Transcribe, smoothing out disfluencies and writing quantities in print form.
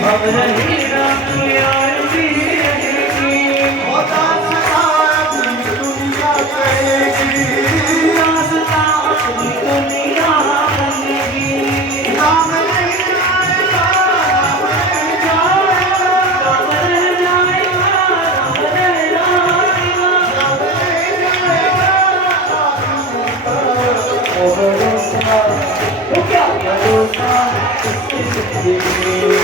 अब रही राम यार की रहेगी होता दुनिया कहेगी रास्ता अपनी दुनिया बनेगी राम नहीं आएगा राम नहीं जाएगा राम रह जाएगा राम रह जाएगा राम नहीं जाएगा ओ भरोसा तो क्या भरोसा इसकी जिंदगी